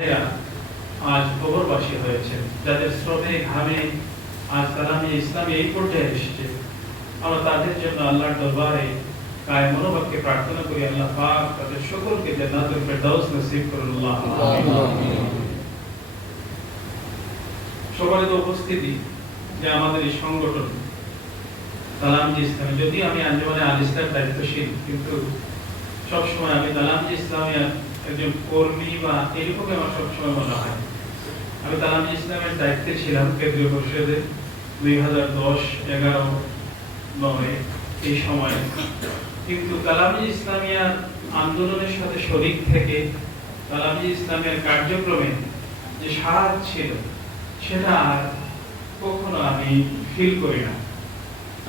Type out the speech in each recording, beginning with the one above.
আজ প্রবরবাসী হয়েছে। যাদের শ্রমে ঘামে আজ আমি ইসলামী এই পর্যায়ে এসেছে। আমরা তাদের জন্য আল্লাহর দরবারে কায় মনোভাবকে প্রার্থনা করি, আল্লাহ পাক তাদের সকলকে জান্নাতুল ফেরদাউস নসিব করুন, আল্লাহ। সবাই তো উপস্থিতি যে আমাদের এই সংগঠন। তালামজি ইসলামী যদি আমি আঞ্জমানে আল ইসলাম দায়িত্বশীল, কিন্তু সবসময় আমি তালামজি ইসলামের একজন কর্মী বা এরকমই আমার সবসময় মনে হয়। আমি তালামজি ইসলামের দায়িত্বে ছিলাম কেন্দ্রীয় পরিষদে দুই হাজার দশ এগারো নয় এই সময়। কিন্তু কালামি ইসলামিয়ার আন্দোলনের সাথে শরিক থেকে কালামি ইসলামের কার্যক্রমে যে সাহায্য ছিল, সেটা আর কখনো আমি ফিল করি না।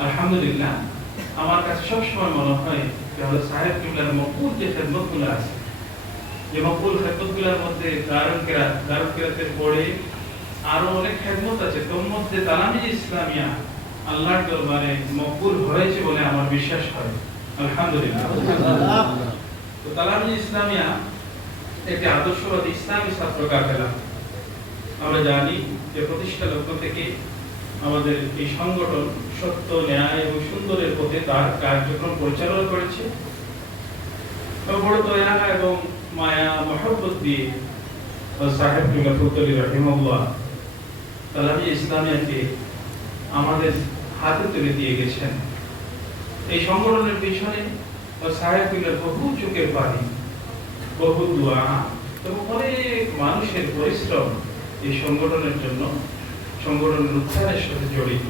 আলহামদুলিল্লাহ, আমার কাছে সবসময় মনে হয় যে হলো সাহেব কিবলার মকুল যে খেদমতগুলো আছে যে মকুল খেদমতগুলোর মধ্যে পরে আরও অনেক খেদমত আছে। তোর মধ্যে ইসলামিয়া, আল্লাহর দরবারে মকবুল হয়েছে বলে আমার বিশ্বাস হয়। আলহামদুলিল্লাহ। তো তালামি ইসলামিয়া, একটি আদর্শবাদী ইসলামী ছাত্র কাফেলা। আমরা জানি যে প্রতিষ্ঠা লক্ষ্য থেকে আমাদের এই সংগঠন সত্য, ন্যায় এবং সুন্দরের পথে তার কার্যক্রম পরিচালনা করেছে। এবং মায়া মহব্বত সাহেব ফুতলি রহিমুল্লাহ আমাদের হাতে তুলে দিয়ে গেছেন। এই সংগঠনের পিছনে বহু চোখের পানি, বহু দোয়া এবং অনেক মানুষের পরিশ্রম এই সংগঠনের জন্য, সংগঠনের উত্থানের সাথে জড়িত।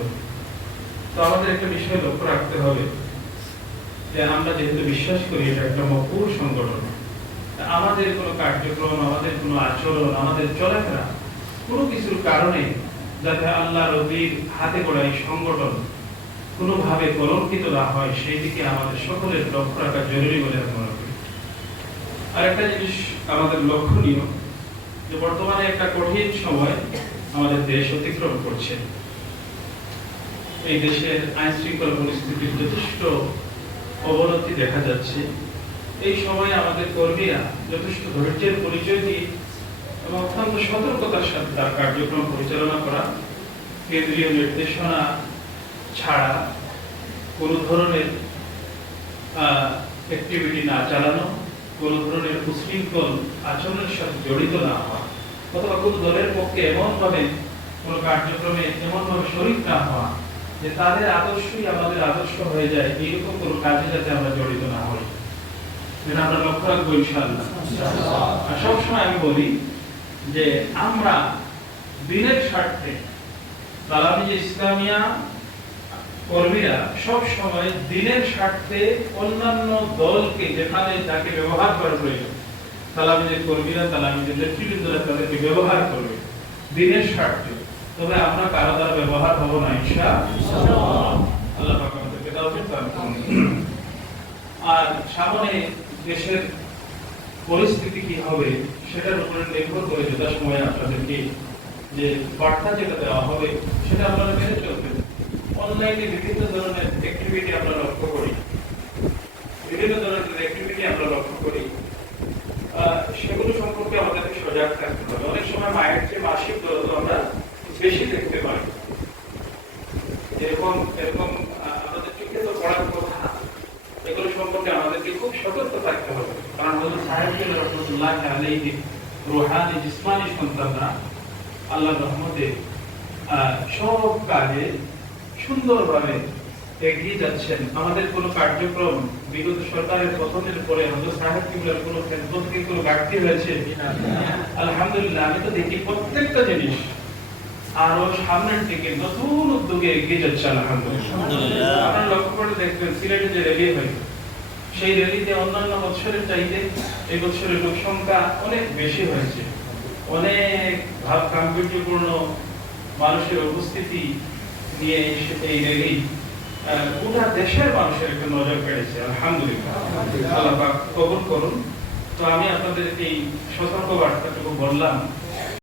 তো আমাদের একটা বিষয় লক্ষ্য রাখতে হবে যে আমরা যেহেতু বিশ্বাস করি এটা একটা মকুর সংগঠন আমাদের কোনো কার্যক্রম, আমাদের কোনো আচরণ, আমাদের চলাফেরা কোনো কিছুর কারণে যাতে আল্লাহ রবির হাতে গড়া এই সংগঠন কোনোভাবে কলঙ্কিত না হয়, সেই দিকে আমাদের সকলের লক্ষ্য রাখা জরুরি বলে আমি মনে করি। আর একটা জিনিস আমাদের লক্ষণীয়, যে বর্তমানে একটা কঠিন সময় আমাদের দেশ অতিক্রম করছে। এই দেশের আইন শৃঙ্খলা পরিস্থিতির যথেষ্ট অবনতি দেখা যাচ্ছে। এই সময়ে আমাদের কর্মীরা যথেষ্ট ধৈর্যের পরিচয় দিয়ে এবং অত্যন্ত সতর্কতার সাথে তার কার্যক্রম পরিচালনা করা, কেন্দ্রীয় নির্দেশনা ছাড়া কোনো ধরনের অ্যাক্টিভিটি না চালানো, কোনো ধরনের উশৃঙ্খল আচরণের সাথে জড়িত না হওয়া অথবা কোনো দলের পক্ষে এমনভাবে কোনো কার্যক্রমে এমনভাবে শরিক না হওয়া যে তাদের আদর্শই আমাদের আদর্শ হয়ে যায়, এইরকম কোনো কাজে যাতে আমরা জড়িত না হই। যেটা আমরা লক্ষ্য রাখব ইনশাআল্লাহ। আর সবসময় আমি বলি যে আমরা দিনের স্বার্থে তালামি ইসলামিয়া কর্মীরা সব সময় দিনের স্বার্থে অন্যান্য দলকে যেখানে যাকে ব্যবহার করা প্রয়োজন তালামিদের কর্মীরা তালামিদের নেতৃবৃন্দরা তাদেরকে ব্যবহার করবে দিনের স্বার্থে। তবে আমরা কারও দ্বারা ব্যবহার হব না ইনশা আল্লাহ পাক আমাদেরকে করুন। আর সামনে দেশের পরিস্থিতি কি হবে, সেটার উপরে নির্ভর করে যথাসময়ে আপনাদেরকে যে বার্তা যেটা দেওয়া হবে, সেটা আপনারা মেনে চলবেন। অনলাইনে বিভিন্ন ধরনের অ্যাক্টিভিটি আমরা লক্ষ্য করি। বিভিন্ন ধরনের অ্যাক্টিভিটি আমরা লক্ষ্য করি সেগুলো সম্পর্কে আমাদেরকে সজাগ থাকতে হবে। অনেক সময় মায়ের চেয়ে মাসিক দরদ আমরা বেশি দেখতে পাই এরকম এরকম আহ, আমাদের চোখে তো পড়ার কথা না। এগুলো সম্পর্কে আমাদেরকে খুব সতর্ক থাকতে হবে কারণ হজরত সাহেব রহমতুল্লাহ আলাইহি রুহানি জিসমানি সন্তানরা আল্লাহ রহমতে সব কাজে সুন্দরভাবে এগিয়ে যাচ্ছেন। আমাদের কোনো কার্যক্রম বিগত সরকারের পতনের পরে হজরত সাহেব কিবলার কোনো খেদমত কি কোনো ঘাটতি হয়েছে? আলহামদুলিল্লাহ আমি তো দেখি প্রত্যেকটা জিনিস আরও সামনের দিকে নতুন উদ্যোগে এগিয়ে যাচ্ছে আলহামদুলিল্লাহ। আপনারা লক্ষ্য করে দেখবেন সিলেটে যে র্যালি হয় সেই র্যালিতে অন্যান্য বছরের চাইতে এই বছরের লোক সংখ্যা অনেক বেশি হয়েছে। অনেক ভাব গাম্ভীর্যপূর্ণ মানুষের উপস্থিতি নিয়ে এই- র্যালি গোটা দেশের মানুষের একটা নজর কেড়েছে আলহামদুলিল্লাহ। আল্লাহ কবুল করুন। তো আমি আপনাদের এই সতর্ক বার্তাটুকু বললাম